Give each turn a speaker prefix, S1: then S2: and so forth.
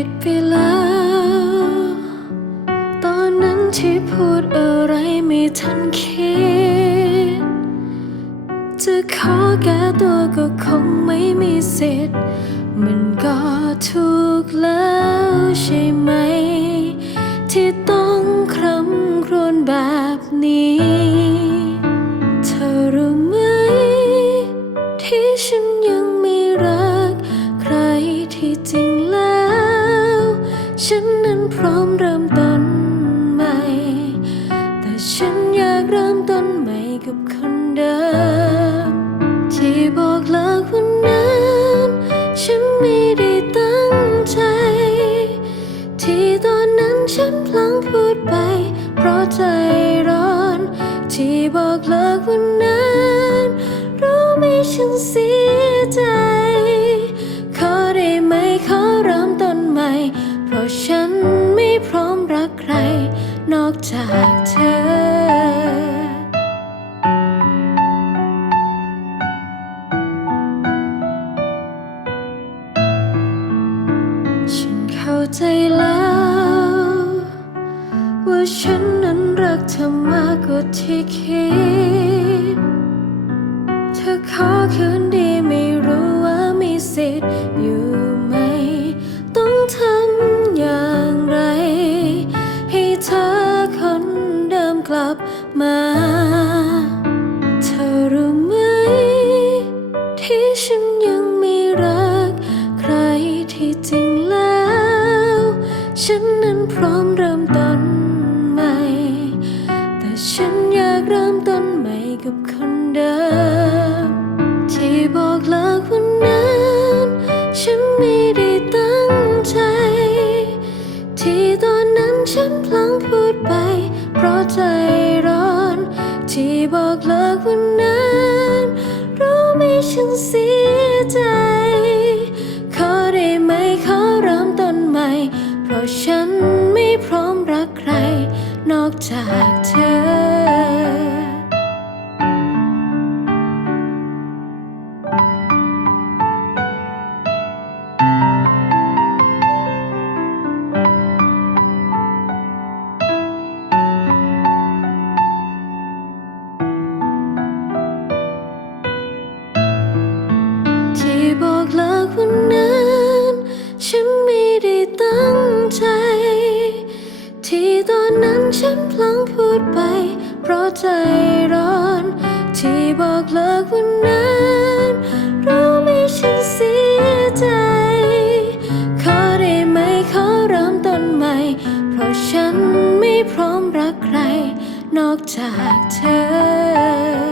S1: ิดไปแล้ว ตอนนั้นที่พูดอะไรไม่ทันคิด จะขอแก้ตัวก็คงไม่มีสิทธิ์ มันก็ถูกแล้วใช่ไหม ที่ต้องคร่ำครวญแบบนี้ เธอรู้ไหม ที่ฉันยังไม่รัก ใครที่จริง ฉันนั้นพร้อมเริ่มต้นใหม่ แต่ฉันอยากเริ่มต้นใหม่กับคนเดิม ที่บอกเลิกวันนั้น ฉันไม่ได้ตั้งใจ ที่ตอนนั้นฉันพลั้งพูดไป เพราะใจร้อน ที่บอกเลิกวันนั้น รู้ไหมฉันเสียใจ นอกจากเธอฉันเข้าใจแล้ว ว่าฉันนั้นรักเธอมากกว่าที่คิด เธอขอคืนดีไม่รู้ว่ามีสิทธิ์อยู่ กลับมา เธอรู้ไหม ที่ฉันยังไม่รัก ใครที่จริงแล้ว ฉันนั้นพร้อมเริ่มต้นใหม่ แต่ฉันอยากเริ่มต้นใหม่กับคนเดิม ที่บอกเลิกวันนั้น ฉันไม่ได้ตั้งใจ ที่ตอนนั้นฉันพลั้งพูดไป เพราะใจร้อน ที่บอกเลิกวันนั้นรู้ไหมฉันเสียใจ ขอได้ไหมขอเริ่มต้นใหม่ เพราะฉันไม่พร้อมรักใคร นอกจากเธอ บอกเลิกวันนั้น ฉันไม่ได้ตั้งใจ ที่ตอนนั้นฉันพลั้งพูดไป เพราะใจร้อน ที่บอกเลิกวันนั้นเรู้ไหมฉันเสียใจ ขอได้ไหมขอเริ่มต้นใหม่ เพราะฉันไม่พร้อมรักใคร นอกจากเธอ